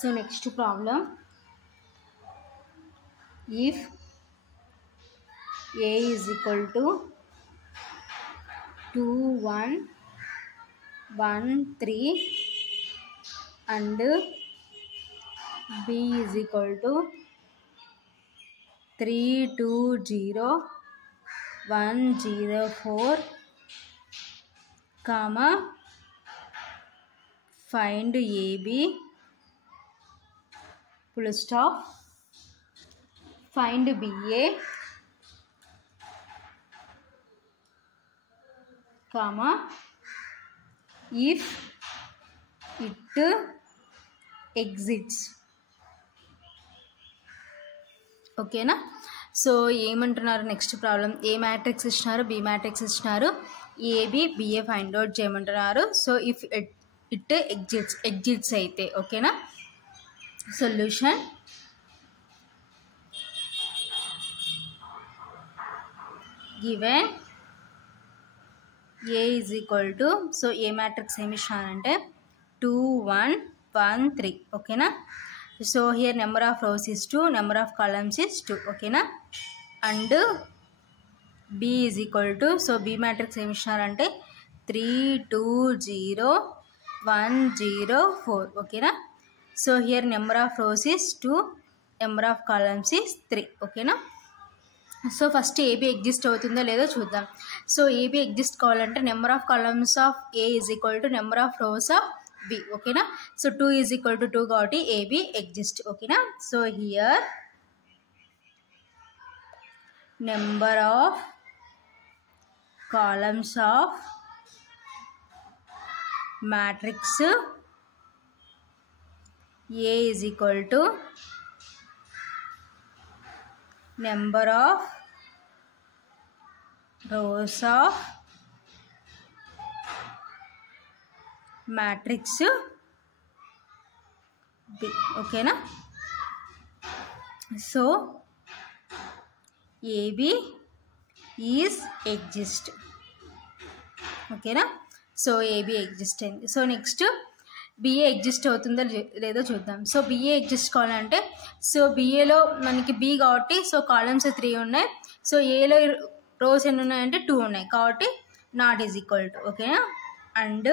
So next problem, if A is equal to 2 1 1 3 and B is equal to 3 2 0 1 0 4 comma find AB full stop, find BA comma if it exists. ఓకేనా. So ఏమంటున్నారు next problem, A matrix ఇచ్చినారు, B matrix ఇచ్చినారు, AB BA find out చేయమంటున్నారు. So if it exists అయితే ఓకేనా. Solution given A is equal to, so A matrix ఏమి ఇచ్చినారంటే 2 1 1 3 ఓకేనా. So here number of rows is 2, number of columns is 2 ఓకేనా. And B is equal to, so B matrix ఏమి ఇచ్చినారంటే 3 2 0 1 0 4 ఓకేనా. So here number of rows is 2, number of columns is 3 ఓకేనా. So first AB exist అవుతుందో లేదో చూద్దాం. So AB exist కావాలంటే number of columns of A is equal to number of rows of B ఓకేనా. So 2 is equal to 2 కాబట్టి AB exist ఓకేనా. So here number of columns of matrix A is equal to number of rows of matrix B ఓకేనా. So AB is exist ఓకేనా. So AB ఎగ్జిస్ట్ అయింది. So next BA exist అవుతుందో లేదో చూద్దాం. So BA exist కావాలంటే, so బిఏలో మనకి B కాబట్టి సో కాలమ్స్ 3 ఉన్నాయి, సో ఏలో రోస్ ఎన్ని ఉన్నాయంటే 2 ఉన్నాయి కాబట్టి నాట్ ఈజ్ ఈక్వల్ టు ఓకేనా. And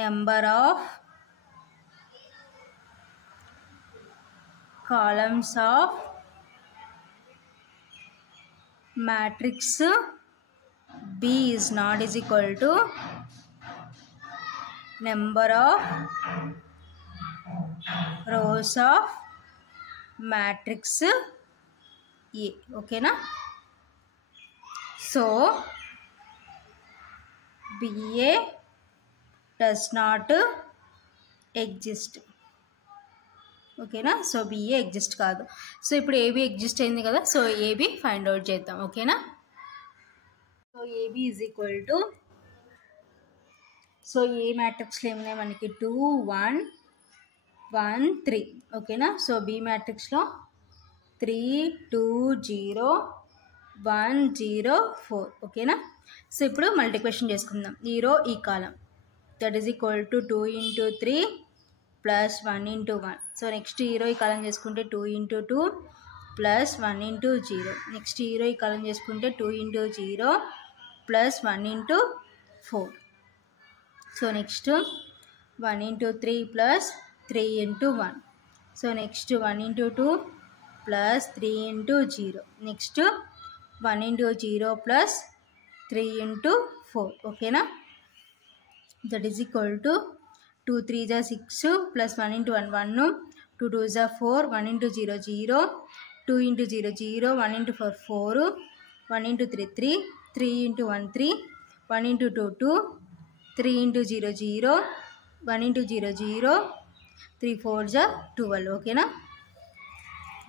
number of columns of matrix B is not is equal to number of rows of matrix A ఓకేనా. So BA does not exist ఓకేనా. So BA exist కాదు. So ఇప్పుడు AB ఎగ్జిస్ట్ అయింది కదా, so AB find out చేద్దాం ఓకేనా. So AB is equal to, so A మ్యాట్రిక్స్లో ఏమున్నాయి మనకి 2 1 1 3 ఓకేనా. సో బి మ్యాట్రిక్స్లో 3 2 0 1 0 4 ఓకేనా. సో ఇప్పుడు మల్టిప్లికేషన్ చేసుకుందాం. ఈ రో ఈ column that is equal to 2 into 3 ప్లస్ 1 into 1. సో నెక్స్ట్ ఈ రో ఈ కాలం చేసుకుంటే 2 into 2 ప్లస్ 1 into 0. నెక్స్ట్ ఈ రో ఈ కాలం చేసుకుంటే 2 into 0 plus 1 into 4. So next 1 into 3 plus 3 into 1. So next 1 into 2 plus 3 into 0. Next 1 into 0 plus 3 into 4 ఓకేనా. That is equal to 2 3 6 plus 1 into 1 1, 2 2 4, 1 into 0 0, 2 into 0 0, 1 into 4 4, 1 into 3 3, 3 into 1 3, 1 into 2 2, 3 into 0 0, 1 into 0 0, 3 4 12 ఓకేనా.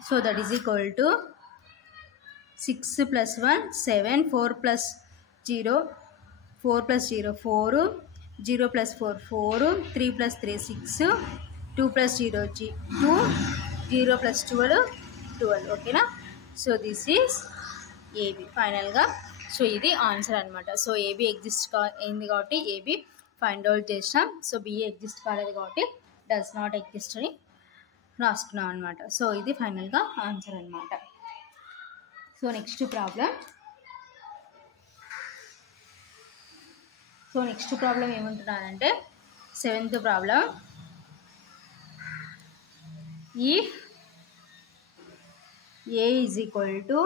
So that is equal to 6 plus 1 7, 4 plus 0 4 plus 0 4, 0 plus 4 4, 3 plus 3 6, 2 plus 0 2, 0 plus 12 12 ఓకేనా. So this is AB ఫైనల్గా. So ఇది answer అనమాట. So AB exist అయింది కాబట్టి AB find out చేసినాం. So BA exist కాలేదు కాబట్టి డస్ నాట్ ఎగ్జిస్ట్ అని రాసుకున్నాం అనమాట. సో ఇది ఫైనల్గా ఆన్సర్ అనమాట. సో నెక్స్ట్ ప్రాబ్లం ఏమంటున్నానంటే 7th problem, if a is equal to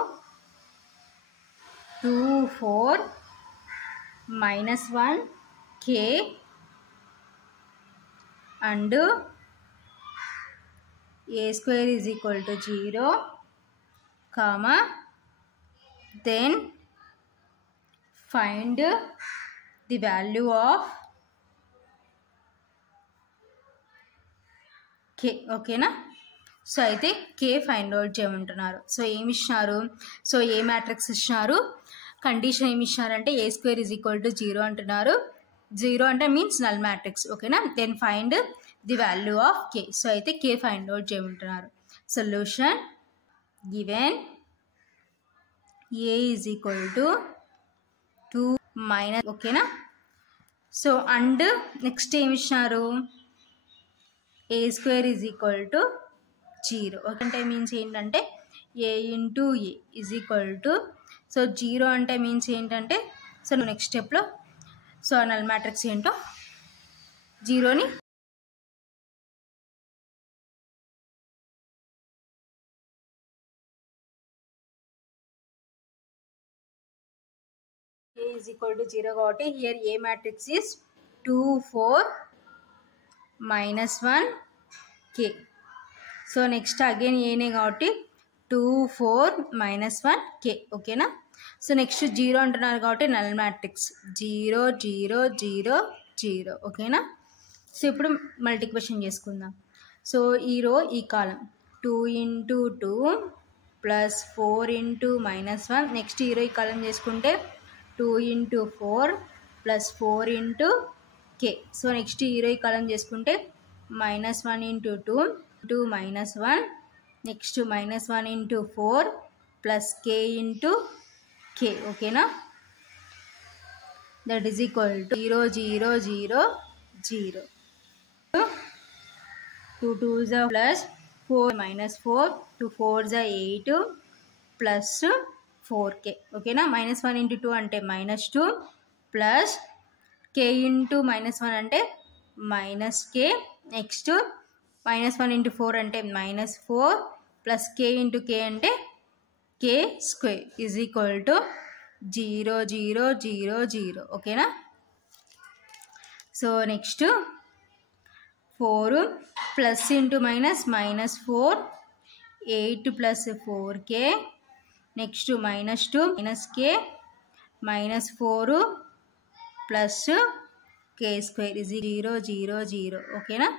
2 4 minus 1 k and a square is equal to 0, comma, then find the value of k. ఓకేనా? సో అయితే k find out చేయమంటున్నారు. So ఏమి ఇచ్చినారు? So A matrix ఇచ్చినారు, condition ఏమి ఇచ్చినారంటే a square is equal to 0 అంటున్నారు. 0 అంటే means null matrix. ఓకేనా? Then find the value of k. So అయితే k ఫైండ్ అవుట్ చేయమంటున్నారు. Solution given a is equal to 2 minus, ఓకేనా? సో అండ్ నెక్స్ట్ ఏమి ఇచ్చినారు, a square is equal to 0. అంటే means ఏంటంటే a into a is equal to, so 0 అంటే means ఏంటంటే, so next స్టెప్లో సో నల్ మ్యాట్రిక్స్ ఏంటో 0ని a is equal to 0 కాబట్టి here A matrix is 2 4 minus 1 k. So next again ఏనే కాబట్టి 2 4 minus 1 k. ఓకేనా? సో నెక్స్ట్ 0 అంటున్నారు కాబట్టి నల్ మ్యాట్రిక్స్ 0 0 0 0. ఓకేనా? సో ఇప్పుడు మల్టిప్లికేషన్ చేసుకుందాం. సో ఈ రో ఈ కాలం 2 into 2 plus 4 into minus 1. Next ఈ రో ఈ కాలం చేసుకుంటే 2 into 4 plus 4 into k. So next ఈ రో ఈ కాలం చేసుకుంటే minus 1 into 2 into minus 1. Next minus 1 into 4 plus k into k. ఓకేనా? That is equal to 0 0 0 0. 2 2s plus 4 minus 4, 2 4s 8 plus 4k. ఓకేనా? minus 1 into 2 అంటే minus 2 plus k into minus 1 అంటే minus k. Next minus 1 into 4 అంటే minus 4 plus k into k అంటే k square is equal to 0 0 0 0. ఓకేనా? So next 4 plus into minus minus 4, 8 plus 4k. Next minus 2 minus k minus 4 plus k square is 0 0 0. ఓకేనా?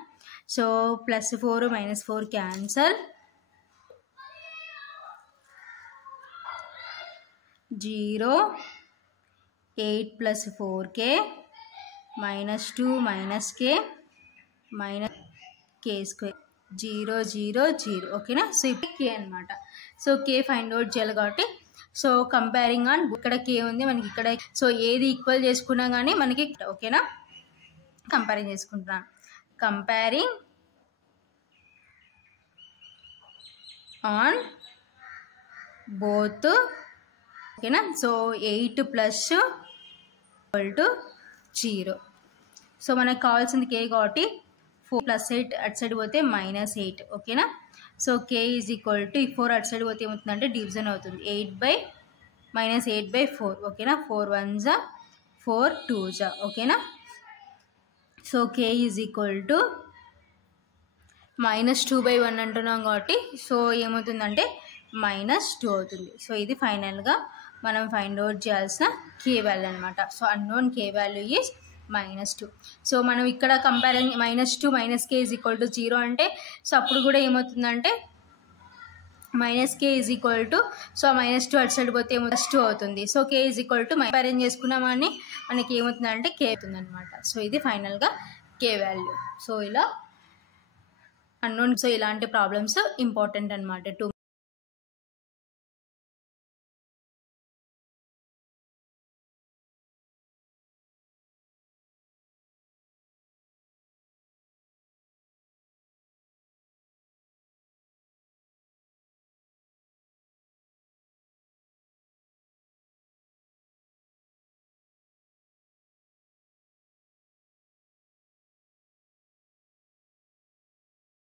So plus 4 minus 4 cancel, 0 8 plus 4k minus 2 minus k minus k square 0 0 0. ఓకేనా? So ఇప్పుడు k అనమాట. So k find out చేయాలి కాబట్టి so comparing on ఇక్కడ k ఉంది మనకి ఇక్కడ. సో ఏది ఈక్వల్ చేసుకున్నా కానీ మనకి ఓకేనా కంపేరింగ్ చేసుకుంటున్నాను. Comparing on both. ఓకేనా? So 8 plus equal to 0. So మనకు కావాల్సింది k కాబట్టి 4 plus 8 అటు సైడ్ పోతే -8. ఓకేనా? So k is equal to 4 అటు సైడ్ పోతే ఏమవుతుందంటే డివిజన్ అవుతుంది. 8/-4. ఓకేనా? 4 1s 4 2s. ఓకేనా? So k is equal to -2/1 అంటున్నాం కాబట్టి సో ఏమవుతుందంటే -2 అవుతుంది. సో ఇది ఫైనల్గా మనం ఫైండ్ అవుట్ చేయాల్సిన k వాల్యూ అనమాట. So unknown k value is -2. So మనం ఇక్కడ comparing -2 - k is equal to 0 అంటే సో అప్పుడు కూడా ఏమవుతుందంటే -k is equal to so -2 అటు సైడ్ పోతే -2 అవుతుంది. So k is equal to comparing చేసుకున్నామని మనకి ఏమవుతుందంటే k అవుతుంది అనమాట. సో ఇది ఫైనల్గా k వాల్యూ. సో ఇలా అన్నోన్. సో ఇలాంటి ప్రాబ్లమ్స్ ఇంపార్టెంట్ అనమాట.